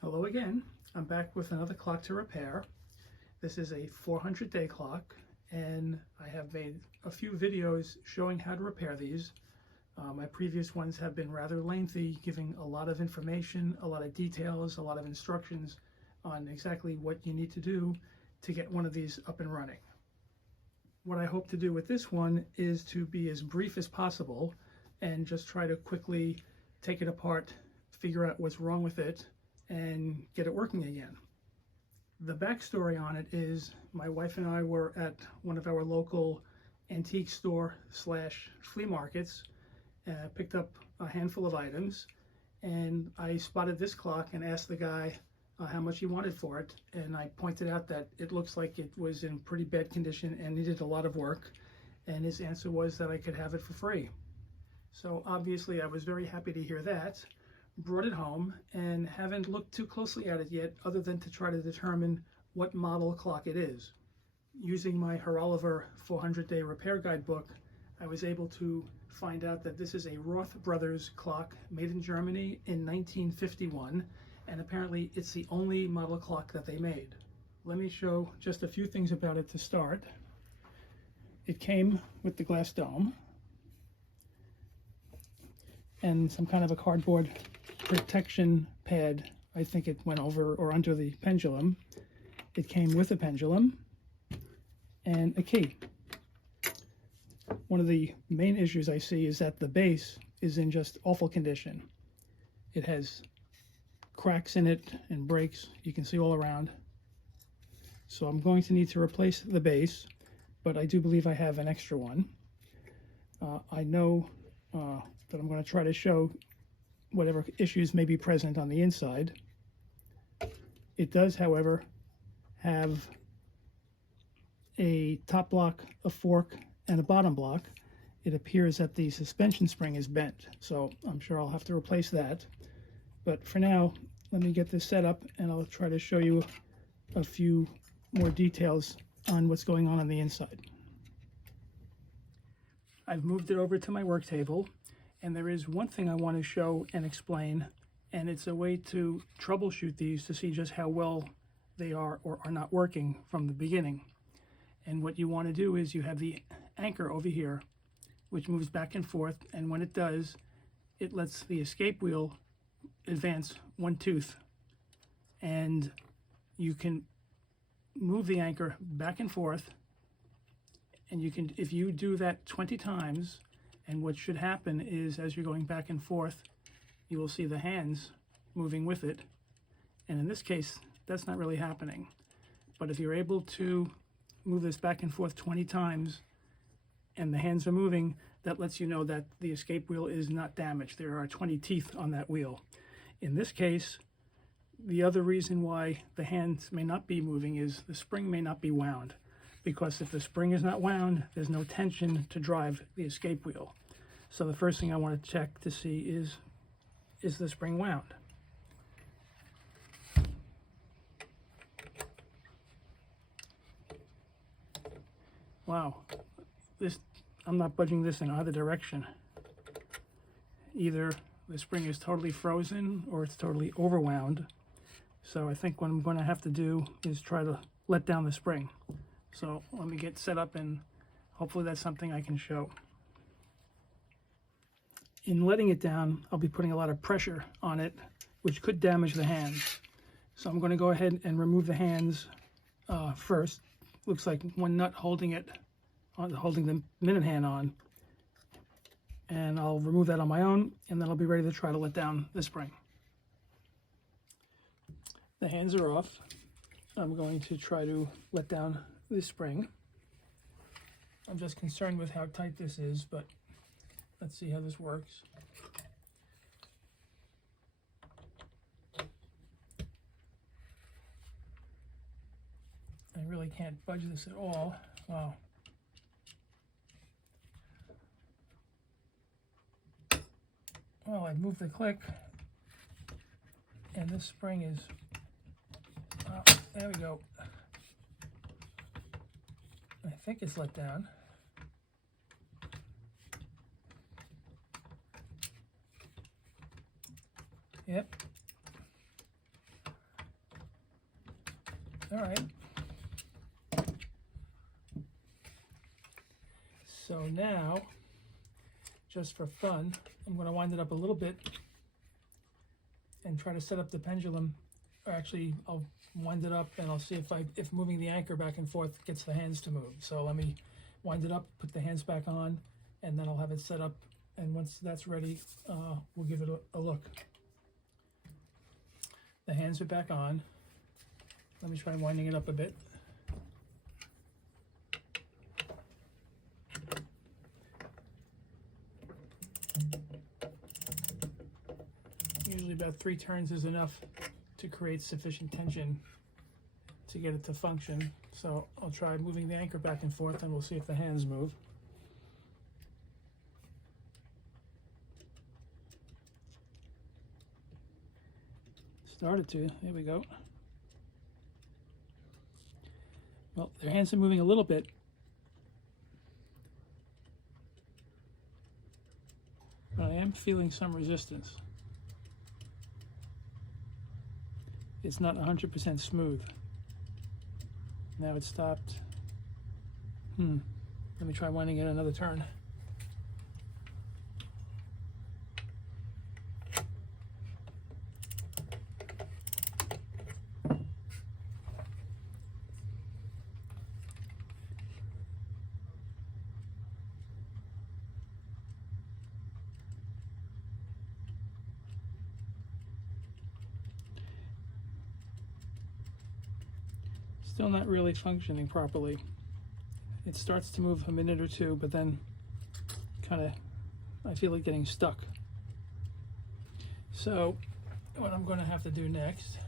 Hello again. I'm back with another clock to repair. This is a 400-day clock, and I have made a few videos showing how to repair these. My previous ones have been rather lengthy, giving a lot of information, a lot of details, a lot of instructions on exactly what you need to do to get one of these up and running. What I hope to do with this one is to be as brief as possible and just try to quickly take it apart, figure out what's wrong with it, and get it working again. The backstory on it is my wife and I were at one of our local antique store slash flea markets, picked up a handful of items, and I spotted this clock and asked the guy how much he wanted for it, and I pointed out that it looks like it was in pretty bad condition and needed a lot of work, and his answer was that I could have it for free. So obviously I was very happy to hear that. Brought it home and haven't looked too closely at it yet, other than to try to determine what model clock it is. Using my Heroliver 400-day repair guidebook, I was able to find out that this is a Roth Brothers clock made in Germany in 1951, and apparently it's the only model clock that they made. Let me show just a few things about it to start. It came with the glass dome and some kind of a cardboard protection pad. I think it went over or under the pendulum. It came with a pendulum and a key. One of the main issues I see is that the base is in just awful condition. It has cracks in it and breaks, you can see all around. So I'm going to need to replace the base, but I do believe I have an extra one. I know that I'm going to try to show whatever issues may be present on the inside. It does, however, have a top block, a fork, and a bottom block. It appears that the suspension spring is bent, so I'm sure I'll have to replace that. But for now, let me get this set up and I'll try to show you a few more details on what's going on the inside. I've moved it over to my work table, and there is one thing I want to show and explain, and it's a way to troubleshoot these to see just how well they are or are not working from the beginning. And what you want to do is you have the anchor over here, which moves back and forth, and when it does, it lets the escape wheel advance one tooth, and you can move the anchor back and forth, and you can, if you do that 20 times, and what should happen is as you're going back and forth, you will see the hands moving with it. And in this case, that's not really happening. But if you're able to move this back and forth 20 times and the hands are moving, that lets you know that the escape wheel is not damaged. There are 20 teeth on that wheel. In this case, the other reason why the hands may not be moving is the spring may not be wound. Because if the spring is not wound, there's no tension to drive the escape wheel. So the first thing I want to check to see is the spring wound? Wow, I'm not budging this in either direction. Either the spring is totally frozen or it's totally overwound. So I think what I'm going to have to do is try to let down the spring. So let me get set up and hopefully that's something I can show. In letting it down, I'll be putting a lot of pressure on it, which could damage the hands. So I'm going to go ahead and remove the hands first. Looks like one nut holding it, holding the minute hand on. And I'll remove that on my own, and then I'll be ready to try to let down the spring. The hands are off. I'm going to try to let down this spring. I'm just concerned with how tight this is, but let's see how this works. I really can't budge this at all. Wow. Well, I moved the click, and this spring is, there we go. I think it's let down. Yep. All right. So now, just for fun, I'm going to wind it up a little bit and try to set up the pendulum. Or actually, I'll wind it up and I'll see if moving the anchor back and forth gets the hands to move. So let me wind it up, put the hands back on, and then I'll have it set up. And once that's ready, we'll give it a look. The hands are back on. Let me try winding it up a bit. Usually about 3 turns is enough to create sufficient tension to get it to function. So I'll try moving the anchor back and forth and we'll see if the hands move. Started to, there we go. Well, their hands are moving a little bit. But I am feeling some resistance. It's not 100% smooth. Now it's stopped. Let me try winding it another turn. Still not really functioning properly. It starts to move a minute or two, but then I feel it getting stuck. So what I'm going to have to do next,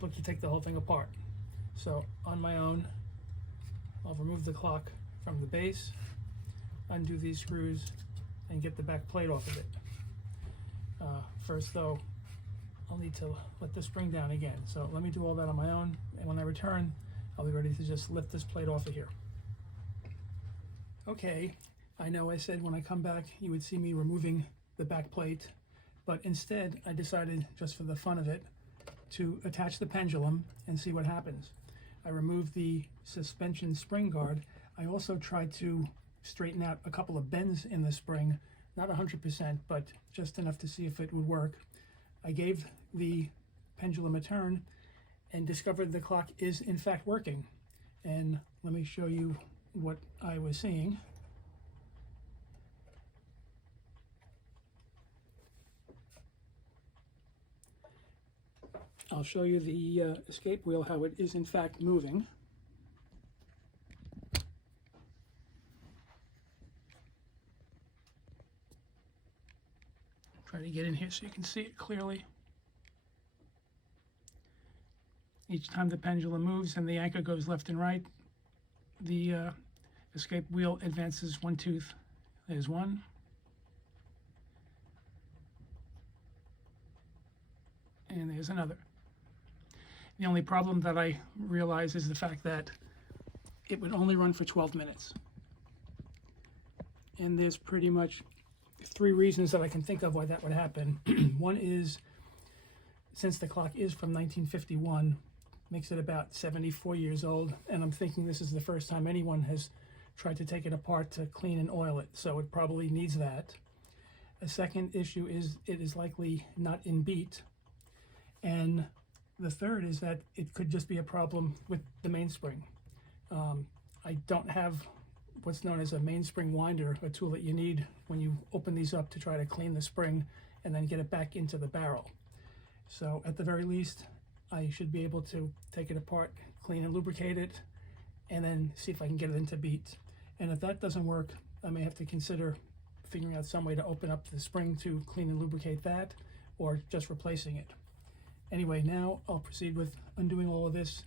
look to take the whole thing apart. So on my own, I'll remove the clock from the base, undo these screws, and get the back plate off of it. First though, I'll need to let the spring down again. So let me do all that on my own, and when I return, I'll be ready to just lift this plate off of here. Okay, I know I said when I come back you would see me removing the back plate, but instead I decided, just for the fun of it, to attach the pendulum and see what happens. I removed the suspension spring guard. I also tried to straighten out a couple of bends in the spring, not 100%, but just enough to see if it would work. I gave the pendulum a turn and discovered the clock is in fact working. And let me show you what I was seeing. I'll show you the escape wheel, how it is in fact moving. Try to get in here so you can see it clearly. Each time the pendulum moves and the anchor goes left and right, the escape wheel advances 1 tooth. There's one. And there's another. The only problem that I realize is the fact that it would only run for 12 minutes. And there's pretty much 3 reasons that I can think of why that would happen. One is, since the clock is from 1951, makes it about 74 years old, and I'm thinking this is the first time anyone has tried to take it apart to clean and oil it, so it probably needs that. A second issue is it is likely not in beat, and the third is that it could just be a problem with the mainspring. I don't have what's known as a mainspring winder, a tool that you need when you open these up to try to clean the spring and then get it back into the barrel. So at the very least, I should be able to take it apart, clean and lubricate it, and then see if I can get it into beat. And if that doesn't work, I may have to consider figuring out some way to open up the spring to clean and lubricate that, or just replacing it. Anyway, now I'll proceed with undoing all of this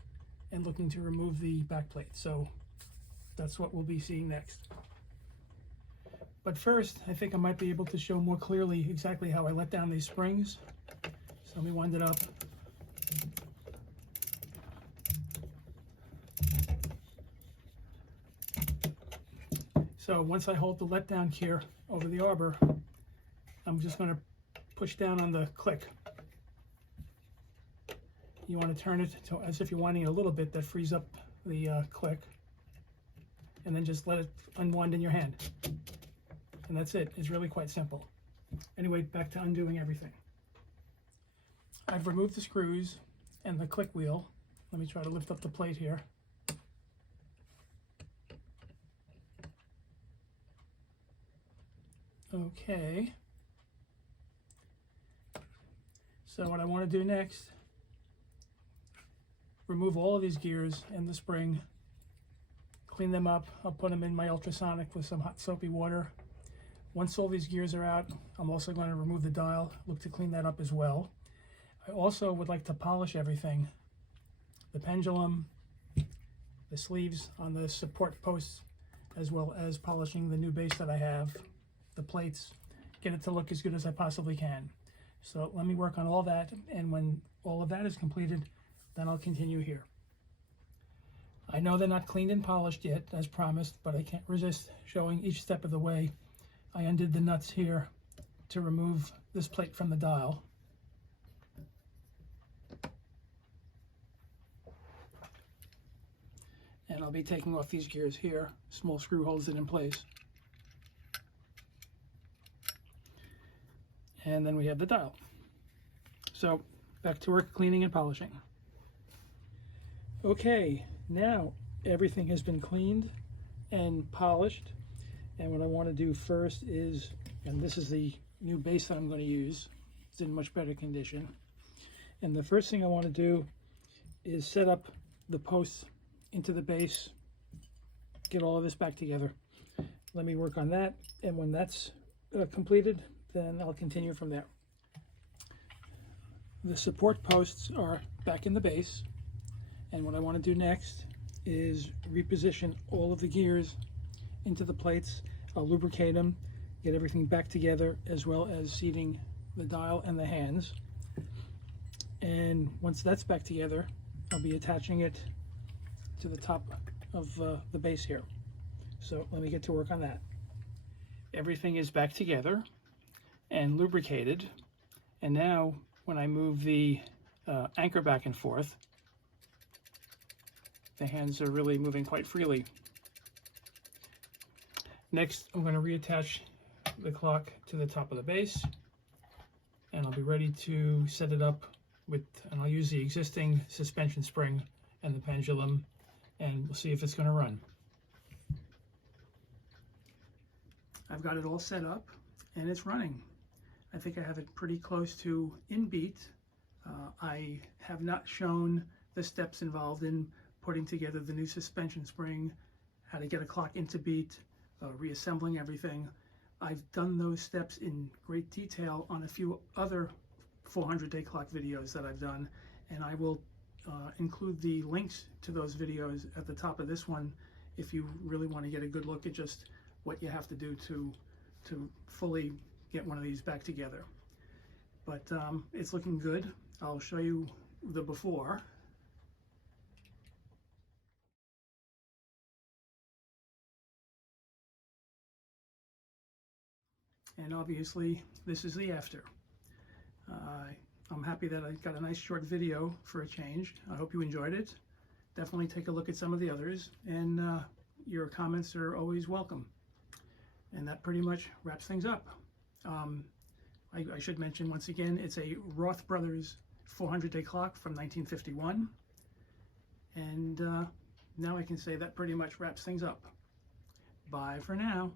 and looking to remove the back plate. So that's what we'll be seeing next. But first, I think I might be able to show more clearly exactly how I let down these springs. So let me wind it up. So once I hold the letdown here over the arbor, I'm just going to push down on the click. you want to turn it to as if you're winding it a little bit. That frees up the click, and then just let it unwind in your hand. And that's it. It's really quite simple. Anyway, back to undoing everything. I've removed the screws and the click wheel. Let me try to lift up the plate here. Okay. So what I want to do next, remove all of these gears and the spring, clean them up. I'll put them in my ultrasonic with some hot soapy water. Once all these gears are out, I'm also going to remove the dial, look to clean that up as well. I also would like to polish everything. The pendulum, the sleeves on the support posts, as well as polishing the new base that I have, the plates, get it to look as good as I possibly can. So let me work on all that, and when all of that is completed, then I'll continue here. I know they're not cleaned and polished yet, as promised, but I can't resist showing each step of the way. I undid the nuts here to remove this plate from the dial. And I'll be taking off these gears here. Small screw holds it in place. And then we have the dial. So back to work cleaning and polishing. Okay, now everything has been cleaned and polished. And what I want to do first is, and this is the new base that I'm going to use. It's in much better condition. And the first thing I want to do is set up the posts into the base, get all of this back together. Let me work on that, and when that's completed, then I'll continue from there. The support posts are back in the base, and what I want to do next is reposition all of the gears into the plates. I'll lubricate them, get everything back together, as well as seating the dial and the hands. And once that's back together, I'll be attaching it to the top of the base here. So let me get to work on that. Everything is back together and lubricated, and now when I move the anchor back and forth, the hands are really moving quite freely. Next, I'm going to reattach the clock to the top of the base, and I'll be ready to set it up with, and I'll use the existing suspension spring and the pendulum, and we'll see if it's going to run. I've got it all set up and it's running. I think I have it pretty close to in beat. I have not shown the steps involved in putting together the new suspension spring, how to get a clock into beat, reassembling everything. I've done those steps in great detail on a few other 400-day clock videos that I've done, and I will include the links to those videos at the top of this one if you really want to get a good look at just what you have to do to fully get one of these back together. But it's looking good. I'll show you the before. And obviously this is the after. I'm happy that I got a nice short video for a change. I hope you enjoyed it. Definitely take a look at some of the others, and your comments are always welcome. And that pretty much wraps things up. I should mention once again, it's a Roth Brothers 400-day clock from 1951. And now I can say that pretty much wraps things up. Bye for now.